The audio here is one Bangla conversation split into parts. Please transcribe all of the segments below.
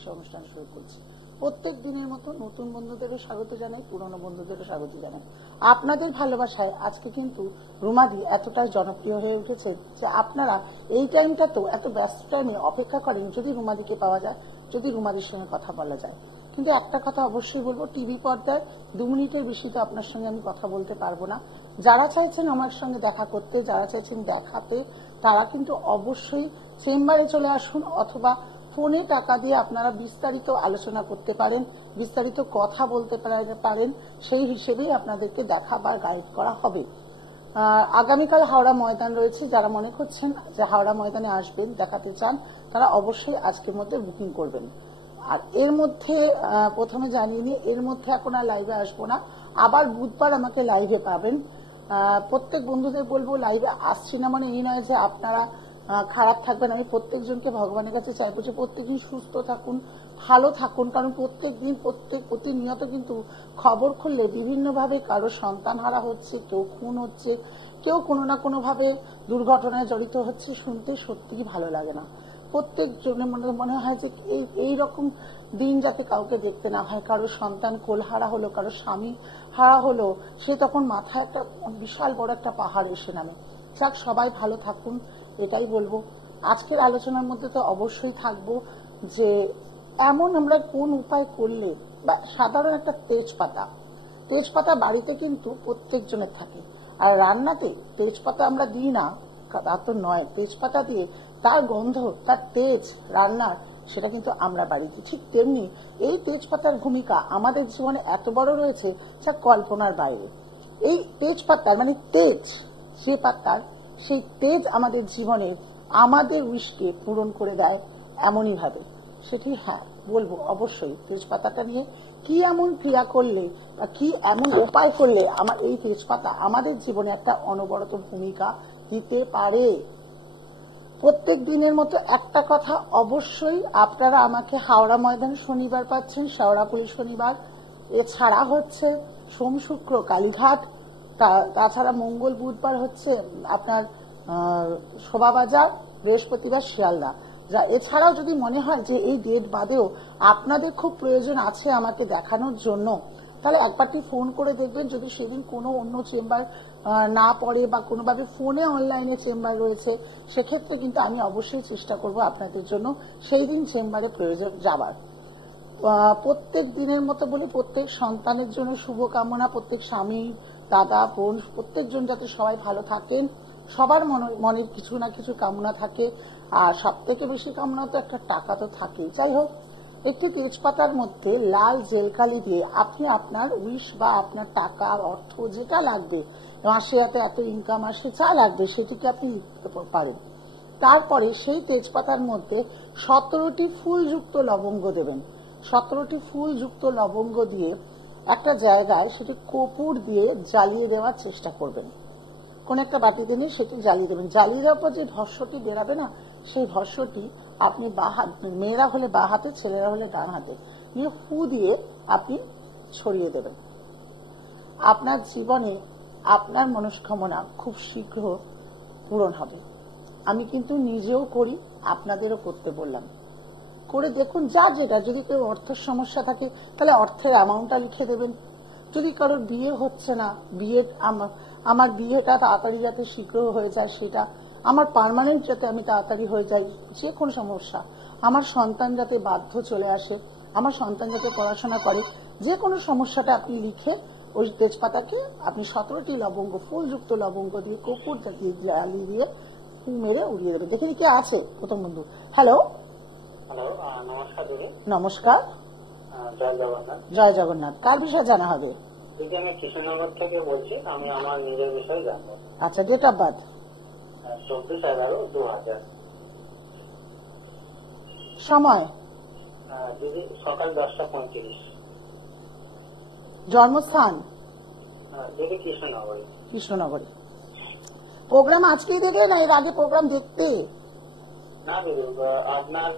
জ্যোতিষ অনুষ্ঠান শুরু করছি। প্রত্যেক দিনের মতো নতুন বন্ধুদেরও স্বাগত জানাই, পুরনো বন্ধুদেরও স্বাগত জানাই। আপনাদের ভালোবাসায় আজকে কিন্তু রুমাদি এতটাই জনপ্রিয় হয়ে উঠেছে যে আপনারা এই টাইমটা তো এত ব্যস্ত টাইমে অপেক্ষা করেন যদি রুমাদিকে পাওয়া যায়, যদি রুমাদির সঙ্গে কথা বলা যায়। কিন্তু একটা কথা অবশ্যই বলবো, টিভি পর্দায় 2 মিনিটের বেশি তো আপনার সঙ্গে আমি কথা বলতে পারবো না। যারা চাইছেন আমার সঙ্গে দেখা করতে, যারা চাইছেন দেখাতে, তারা কিন্তু অবশ্যই চেম্বারে চলে আসুন, অথবা ফোনে টাকা দিয়ে আপনারা বিস্তারিত আলোচনা করতে পারেন, বিস্তারিত কথা বলতে পারেন। সেই হিসেবেই আপনাদেরকে দেখা বা গাইড করা হবে। আগামীকাল হাওড়া ময়দান রয়েছে। যারা মনে করছেন যে হাওড়া ময়দানে আসবেন, দেখাতে চান, তারা অবশ্যই আজকের মধ্যে বুকিং করবেন। আর এর মধ্যে প্রথমে জানিয়ে নিই, এর মধ্যে এখন আর লাইভে আসবো না। আবার বুধবার আমাকে লাইভে পাবেন। প্রত্যেক বন্ধুদের বলবো, লাইভে আসছি না মানে এই নয় যে আপনারা খারাপ থাকবেন। আমি প্রত্যেকজনকে ভগবানের কাছে চাইবো যে প্রত্যেকদিন সুস্থ থাকুন, ভালো থাকুন। কারণ প্রত্যেকদিন প্রতিনিয়ত কিন্তু খবর খুললে বিভিন্নভাবে কারো সন্তান হারা হচ্ছে, কেউ খুন হচ্ছে, কেউ কোনো না কোনো ভাবে দুর্ঘটনায় জড়িত হচ্ছে। শুনতে সত্যিই ভালো লাগে না। প্রত্যেক জনের মনে হয় যে এই রকম দিন যাতে কাউকে দেখতে না হয়। কারো সন্তান কোল হারা হলো, কারো স্বামী হারা হলো, সে তখন মাথায় একটা বিশাল বড় একটা পাহাড় এসে নামে। যাক, সবাই ভালো থাকুন, এটাই বলবো। আজকের আলোচনার মধ্যে তো অবশ্যই থাকবো যে এমন আমরা কোন উপায় করলে, বা সাধারণ একটা তেজপাতা বাড়িতে কিন্তু প্রত্যেকজনের থাকে। আর রান্নাতে তেজপাতা আমরা দিই না তা তো নয়, তেজপাতা দিয়ে তার গন্ধ, তার তেজ রান্নার, সেটা কিন্তু আমরা বাড়িতে। ঠিক তেমনি এই তেজপাতার ভূমিকা আমাদের জীবনে এত বড় রয়েছে যা কল্পনার বাইরে। এই তেজপাতার মানে তেজ, যে পাতার, সেই তেজ আমাদের জীবনের আমাদের উইশকে পূরণ করে দেয় এমনই ভাবে। সেটি হ্যাঁ বলবো অবশ্যই, তেজপাতাটা নিয়ে কি এমন ক্রিয়া করলে বা কি এমন উপায় করলে আমার এই তেজপাতা আমাদের জীবনে একটা অনবরত ভূমিকা দিতে পারে। প্রত্যেক দিনের মতো একটা কথা অবশ্যই, আপনারা আমাকে হাওড়া ময়দান শনিবার পাচ্ছেন, শেওড়াফুলি শনিবার। এছাড়া হচ্ছে সোম শুক্র কালীঘাট, তাছাড়া মঙ্গল বুধবার হচ্ছে আপনার শোভাবাজার, বৃহস্পতিবার শিয়ালদা। এছাড়াও যদি মনে হয় যে এই ডেট বাদেও আপনাদের খুব প্রয়োজন আছে আমাকে দেখানোর জন্য, তাহলে একবারটি ফোন করে দেখবেন। যদি সেদিন কোনো অন্য চেম্বার না পড়ে বা কোনোভাবে ফোনে অনলাইনে চেম্বার রয়েছে, সেক্ষেত্রে কিন্তু আমি অবশ্যই চেষ্টা করব আপনাদের জন্য সেই দিন চেম্বারে প্রয়োজন যাবার। প্রত্যেক দিনের মতো বলি, প্রত্যেক সন্তানের জন্য শুভকামনা। প্রত্যেক স্বামী, দাদা, বোন, প্রত্যেকজন যাতে সবাই ভালো থাকেন। সবার মনের কিছু না কিছু কামনা থাকে, আর সব থেকে বেশি কামনা তো একটা টাকা তো থাকেই। যাই হোক, একটি তেজপাতার মধ্যে লাল জেলকালি দিয়ে আপনি আপনার উইশ বা আপনার টাকা, অর্থ যেটা লাগবে, মাসে এত ইনকাম আসে, যা লাগবে সেটিকে আপনি লিখতে পারেন। তারপরে সেই তেজপাতার মধ্যে 17টি ফুলযুক্ত লবঙ্গ দেবেন। 17টি ফুলযুক্ত লবঙ্গ দিয়ে একটা জায়গায় সেটি কর্পূর দিয়ে জ্বালিয়ে দেওয়ার চেষ্টা করবেন। কোন একটা বাতিতে নিয়ে সেটি জ্বালিয়ে দেবেন। জ্বালিয়ে দেওয়ার পর যে ভস্মটি বেরাবে না, সেই ভস্মটি আপনি মেয়েরা হলে বা হাতে, ছেলেরা হলে ডান হাতে নিয়ে ফু দিয়ে আপনি ছড়িয়ে দেবেন। আপনার জীবনে আপনার মনস্কামনা খুব শীঘ্র পূরণ হবে। আমি কিন্তু নিজেও করি, আপনাদেরও করতে বললাম। করে দেখুন, যা যেটা। যদি কেউ অর্থের সমস্যা থাকে তাহলে অর্থের অ্যামাউন্টটা লিখে দেবেন। যদি কারোর বিয়ে হচ্ছে না, আমার বিয়েটা তাড়াতাড়ি যাতে শীঘ্র হয়ে যায়, সেটা আমার পার্মানেন্ট যাতে আমি তাড়াতাড়ি হয়ে যাই, যে কোনো সমস্যা, আমার সন্তান যাতে বাধ্য চলে আসে, আমার সন্তান যাতে পড়াশোনা করে, যে কোনো সমস্যাটা আপনি লিখে ওই তেজপাতাকে আপনি 17টি লবঙ্গ, ফুলযুক্ত লবঙ্গ দিয়ে কর্পূর জ্বালিয়ে দিয়ে ফু মেরে উড়িয়ে দেবেন। দেখে কে আছে প্রথম বন্ধু? হ্যালো, নমস্কার দিদি। নমস্কার, জয় জগন্নাথ। জয় জগন্নাথ। কার বিষয়ে জানা হবে? দিদি, আমি কৃষ্ণনগর থেকে বলছি। আমি আমার নিজের বিষয়ে জানবো। আচ্ছা, ডেট অফ বার্থ? 24/11/2000। সময়? দিদি, সকাল 10:35। জন্মস্থান? দিদি, কৃষ্ণনগরে। কৃষ্ণনগরে। প্রোগ্রাম আজকেই দেখলে না এর আগে প্রোগ্রাম দেখতে? না দিদি, আপনার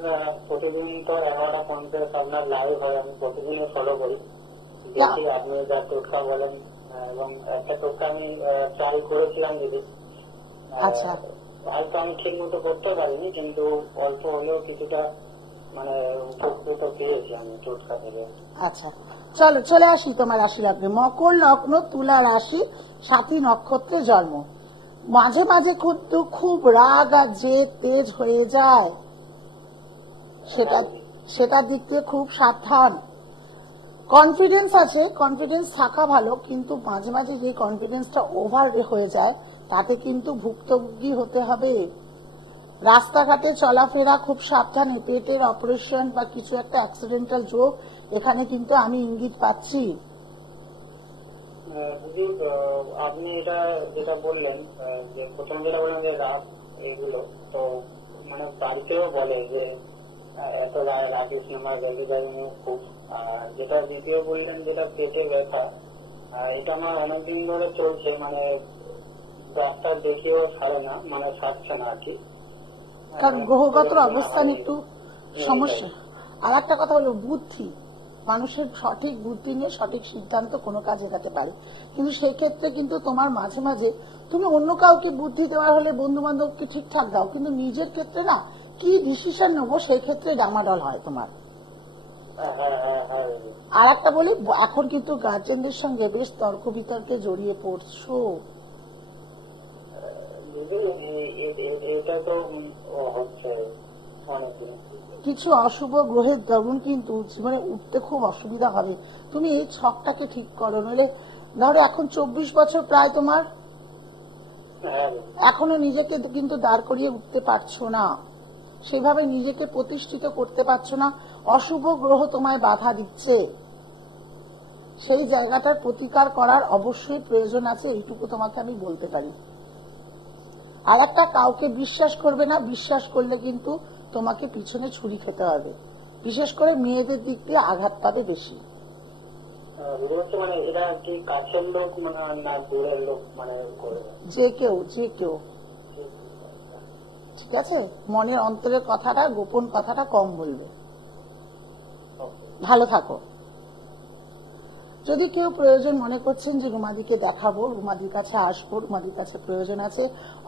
প্রতিদিন তো 11:50 আপনার লাইভ হয়, আমি প্রতিদিনই ফলো করি, দেখি আপনি যা টোটকা বলেন। এবং একটা টোটকা আমি ট্রাই করেছিলাম দিদি। আচ্ছা, হয়তো আমি ঠিক মতো করতে পারিনি, কিন্তু অল্প হলেও কিছুটা মানে উপকৃত আমি টোটকা থেকে। আচ্ছা, চলো চলে আসি তোমার রাশি লগ্নে। মকর লগ্ন, তুলা রাশি, সাথী নক্ষত্রে জন্ম। মাঝে মাঝে কিন্তু খুব রাগ আর জেদ তেজ হয়ে যায়, সেটার দিক থেকে খুব সাবধান। কনফিডেন্স আছে, কনফিডেন্স থাকা ভালো, কিন্তু মাঝে মাঝে যে কনফিডেন্সটা ওভার হয়ে যায় তাতে কিন্তু ভুক্তভোগী হতে হবে। রাস্তাঘাটে চলাফেরা খুব সাবধানে, পেটের অপারেশন বা কিছু একটা অ্যাক্সিডেন্টাল যোগ এখানে কিন্তু আমি ইঙ্গিত পাচ্ছি। দিদি, আপনি এটা যেটা বললেন, যে প্রথম যেটা বললেন যে রাগ এগুলো, তো মানে বাড়িতেও বলে যে এত রাগিস না, রেগে যাই খুব। আর যেটা দ্বিতীয় বললেন যেটা পেটে ব্যথা, এটা আমার অনেকদিন ধরে চলছে, মানে ডাক্তার দেখিয়েও ছাড়ে না, মানে ছাড়ছে না আর কি। কারণ গ্রহগত অবস্থান একটু সমস্যা। আর একটা কথা হলো বুদ্ধি, মানুষের সঠিক বুদ্ধি নিয়ে সঠিক সিদ্ধান্ত কোনো কাজ এগাতে পারে, কিন্তু সেই ক্ষেত্রে কিন্তু তোমার মাঝে মাঝে তুমি অন্য কাউকে বুদ্ধি দেওয়া হলে বন্ধু বান্ধবকে ঠিকঠাক দাও, কিন্তু নিজের ক্ষেত্রে না কি ডিসিশন নেবো সেই ক্ষেত্রে ডামাডল হয় তোমার। আর একটা বলি, এখন কিন্তু গার্জেনদের সঙ্গে বেশ তর্ক বিতর্কে জড়িয়ে পড়ছো। এটা তো হচ্ছে অনেকদিন। কিছু অশুভ গ্রহের দরুন কিন্তু জীবনে উঠতে খুব অসুবিধা হবে। তুমি এই ছকটাকে ঠিক করো, নইলে ধরো এখন 24 বছর প্রায় তোমার, এখনো নিজেকে কিন্তু দাঁড় করিয়ে উঠতে পারছো না, সেভাবে নিজেকে প্রতিষ্ঠিত করতে পারছো না, অশুভ গ্রহ তোমায় বাধা দিচ্ছে। সেই জায়গাটার প্রতিকার করার অবশ্যই প্রয়োজন আছে, এইটুকু তোমাকে আমি বলতে পারি। আর একটা, কাউকে বিশ্বাস করবে না, বিশ্বাস করলে কিন্তু তোমাকে পিছনে ছুরি খেতে হবে, বিশেষ করে মেয়েদের দিক দিয়ে আঘাত পাবে বেশি। মানে এটা কি কাছের লোক না দূরের লোক, মানে যে কেউ ঠিক আছে, মনের অন্তরের কথাটা, গোপন কথাটা কম বলবে। ভালো থাকো। যদি কেউ প্রয়োজন মনে করছেন যে রুমাদিকে দেখাবো, রুমাদির কাছে আসবো, রুমাদির কাছে প্রয়োজন আছে,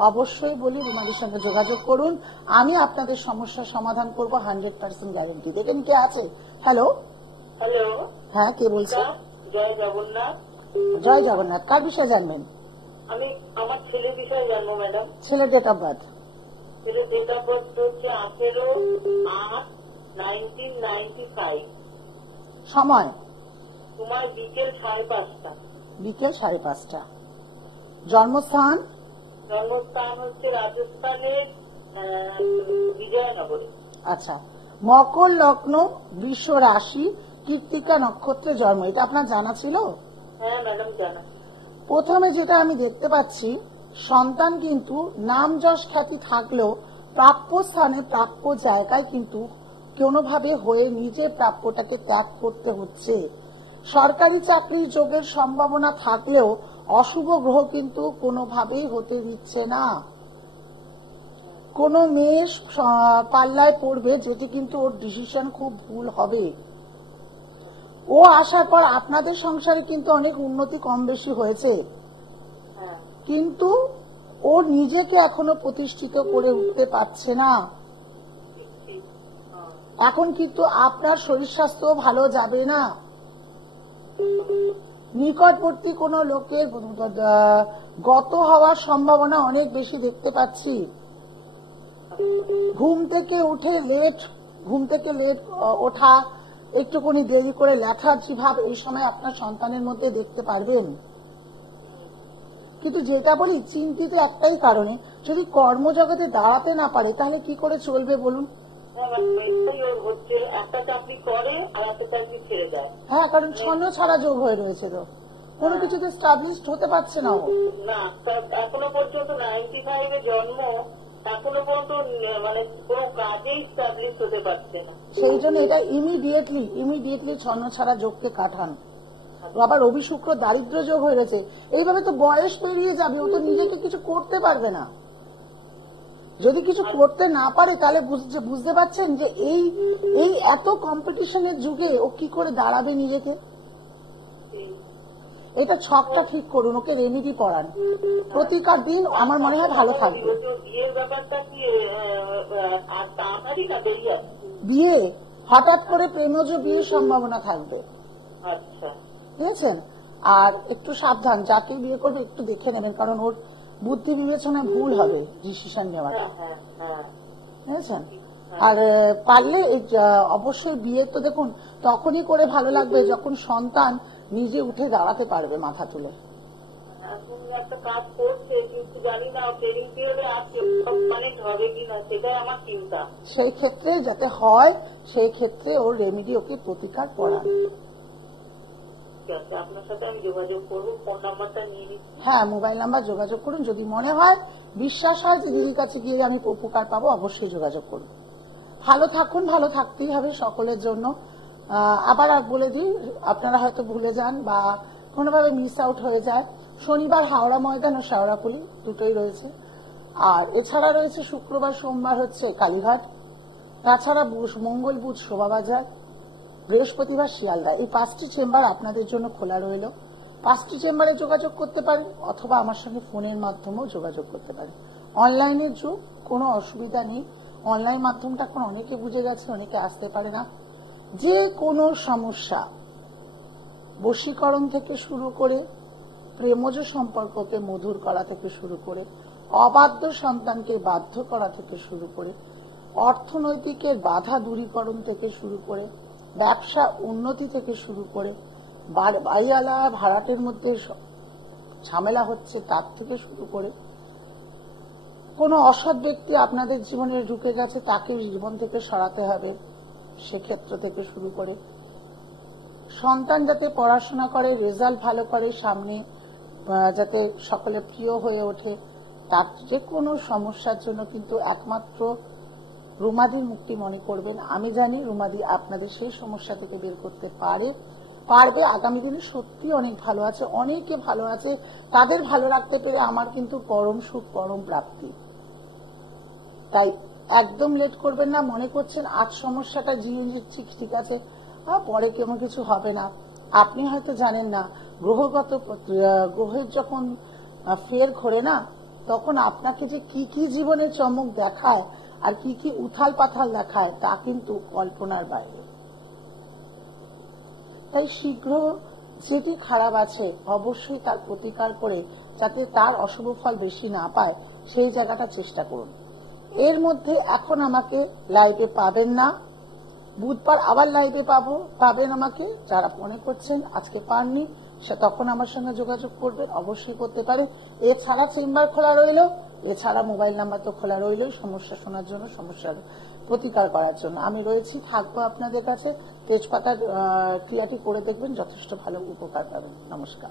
অবশ্যই বলি রুমাদির সঙ্গে যোগাযোগ করুন, আমি আপনাদের সমস্যার সমাধান করবো 100% গ্যারেন্টি। দেখেন কে আছে। হ্যালো হ্যালো, হ্যাঁ, কে বলছে? জয় জগন্নাথ। জয় জগন্নাথ। কার বিষয়ে জানবেন? আমি আমার ছেলের বিষয়ে জানবো ম্যাডাম। ছেলের ডেট অফ বার্থ? ছেলের ডেট অফ বার্থ হচ্ছে 18/8/1995। সময়? সময় বিকেল 5:30। বিকেল 5:30। জন্মস্থান? জন্মস্থান হচ্ছে রাজস্থানের বিজয়নগরে। আচ্ছা। মকর লগ্ন, বৃষ রাশি, কৃত্তিকা নক্ষত্রে জন্ম, এটা আপনার জানা ছিল? হ্যাঁ ম্যাডাম, জানা। প্রথমে যেটা আমি দেখতে পাচ্ছি, সন্তান কিন্তু নাম যশ খ্যাতি থাকলেও প্রাপ্য স্থানে প্রাপ্য জায়গায় কিন্তু কোনোভাবে হয়ে নিজের প্রাপ্যটাকে ত্যাগ করতে হচ্ছে। সরকারি চাকরির যোগের সম্ভাবনা থাকলেও অশুভ গ্রহ কিন্তু কোনোভাবেই হতে দিচ্ছে না। কোনো মেয়ের পাল্লায় পড়বে, যেটি কিন্তু ওর ডিসিশন খুব ভুল হবে। ও আসার পর আপনাদের সংসারে কিন্তু অনেক উন্নতি কম বেশি হয়েছে, কিন্তু ও নিজেকে এখনো প্রতিষ্ঠিত করে উঠতে পারছে না। এখন কিন্তু আপনার শরীর স্বাস্থ্য ভালো যাবে না। নিকটবর্তী কোনো লোকের গত হওয়ার সম্ভাবনা অনেক বেশি দেখতে পাচ্ছি। ঘুম থেকে লেট ওঠা, একটুখানি দেরি করে লেথার্জি ভাব এই সময় আপনার সন্তানের মধ্যে দেখতে পারবেন। কিন্তু যেটা বলি, চিন্তিত একটাই কারণে, যদি কর্মজগতে দাঁড়াতে না পারে তাহলে কি করে চলবে বলুন? একটা চাকরি করে আর একটা চাকরি ছেড়ে দেয়। হ্যাঁ, কারণ ছন্ন ছাড়া যোগ হয়ে রয়েছে, তো কোনো কিছুতে স্টাবলিশড হতে পারছে না। না, এখনো পর্যন্ত 95-এ জন্ম, এখনো পর্যন্ত মানে কোনো কাজেই স্টাবলিশ হতে পারছে না। সেই জন্য এটা ইমিডিয়েটলি ছন্ন ছাড়া যোগকে কাটান। আবার রবি শুক্র দারিদ্র যোগ হয়ে রয়েছে, এইভাবে তো বয়স পেরিয়ে যাবে, ও তো নিজেকে কিছু করতে পারবে না। যদি কিছু করতে না পারে তাহলে বুঝতে পারছেন যে এই এত কম্পিটিশনের যুগে ও কি করে দাঁড়াবে নিজেকে। এটা ছকটা ঠিক করুন, ওকে রেমেডি পড়ান, প্রতিকার দিন, আমার মনে হয় ভালো থাকবে। বিয়ের ব্যাপারটা কি তাড়াতাড়ি না দেরি আছে? বিয়ে হঠাৎ করে প্রেমজ বিয়ের সম্ভাবনা থাকবে, আচ্ছা বুঝেছেন? আর একটু সাবধান, যাকে বিয়ে করবে একটু দেখে নেবেন, কারণ ওর বুদ্ধি বিবেচনায় ভুল হবে ডিসিশন নেওয়াটা, হ্যাঁ হ্যাঁ বুঝেছেন? আর পারলে অবশ্যই বিয়ে তো দেখুন তখনই করে ভালো লাগবে যখন সন্তান নিজে উঠে দাঁড়াতে পারবে মাথা তুলে। এখন একটা কাজ করছে কিন্তু জানি না ট্রেনিং পিরিয়ডে আছে পারমানেন্ট হবে কিনা, সেটাই আমার চিন্তা। সেই ক্ষেত্রে যাতে হয় সেই ক্ষেত্রে ওর রেমেডি ওকে প্রতিকার করান। ঠিক আছে, আপনার সাথে আমি যোগাযোগ করবো, ফোন নাম্বারটা নিয়ে নিচ্ছি। হ্যাঁ, মোবাইল নাম্বার যোগাযোগ করুন, যদি মনে হয় বিশ্বাস হয় যে দিদির কাছে গিয়ে আমি উপকার পাবো অবশ্যই যোগাযোগ করুন। ভালো থাকুন, ভালো থাকতেই হবে সকলের জন্য। আবার বলে দিই, আপনারা হয়তো ভুলে যান বা কোনোভাবে মিস আউট হয়ে যায়, শনিবার হাওড়া ময়দান ও শেওড়াফুলি দুটোই রয়েছে। আর এছাড়া রয়েছে শুক্রবার সোমবার হচ্ছে কালীঘাট, তাছাড়া মঙ্গল বুধ শোভাবাজার, বৃহস্পতিবার শিয়ালদা। এই 5টি চেম্বার আপনাদের জন্য খোলা রইল। 5টি চেম্বারে যোগাযোগ করতে পারেন অথবা আমার সঙ্গে ফোনের মাধ্যমেও যোগাযোগ করতে পারেন। অনলাইনের যুগ, কোনো অসুবিধা নেই। অনলাইন মাধ্যমটা এখন অনেকে বুঝে গেছে, অনেকে আসতে পারে না। যে কোনো সমস্যা, বশীকরণ থেকে শুরু করে প্রেমজ সম্পর্ককে মধুর করা থেকে শুরু করে অবাধ্য সন্তানকে বাধ্য করা থেকে শুরু করে অর্থনৈতিকের বাধা দূরীকরণ থেকে শুরু করে ব্যবসা উন্নতি থেকে শুরু করে বাড়িওয়ালা ভাড়াটের মধ্যে ঝামেলা হচ্ছে তার থেকে শুরু করে কোনো অসৎ ব্যক্তি আপনাদের জীবনে ঢুকে গেছে তাকে জীবন থেকে সরাতে হবে সেক্ষেত্র থেকে শুরু করে সন্তান যাতে পড়াশোনা করে, রেজাল্ট ভালো করে, সামনে যাতে সকলে প্রিয় হয়ে ওঠে, তার যে কোনো সমস্যার জন্য কিন্তু একমাত্র রুমাদির মুক্তি মনে করবেন। আমি জানি রুমাদি আপনাদের সেই সমস্যা থেকে বের করতে পারবে। আগামী দিনে সত্যি অনেক ভালো আছে, অনেকে ভালো আছে, তাদের ভালো রাখতে পেরে আমার কিন্তু পরম সুখ, পরম প্রাপ্তি। তাই একদম লেট করবেন না। মনে করছেন আজ সমস্যাটা জিয়ে যাচ্ছি, ঠিক আছে, পরে কেমন কিছু হবে না, আপনি হয়তো জানেন না গ্রহের যখন ফের ঘোরে না, তখন আপনাকে যে কি কি জীবনের চমক দেখায় আর কি কি উথাল পাথাল দেখায় তা কিন্তু কল্পনার বাইরে। তাই শীঘ্র যেটি খারাপ আছে অবশ্যই তার প্রতিকার করে যাতে তার অশুভ ফল বেশি না পায় সেই জায়গাটা চেষ্টা করুন। এর মধ্যে এখন আমাকে লাইভে পাবেন না, বুধবার আবার লাইভে পাবেন আমাকে। যারা মনে করছেন আজকে পাননি সে তখন আমার সঙ্গে যোগাযোগ করবেন, অবশ্যই করতে পারে। এছাড়া চেম্বার খোলা রইল, এছাড়া মোবাইল নাম্বার তো খোলা রইলই সমস্যা শোনার জন্য, সমস্যার প্রতিকার করার জন্য। আমি রয়েছি, থাকবো আপনাদের কাছে। তেজপাতার ক্রিয়াটি করে দেখবেন, যথেষ্ট ভালো উপকার পাবেন। নমস্কার।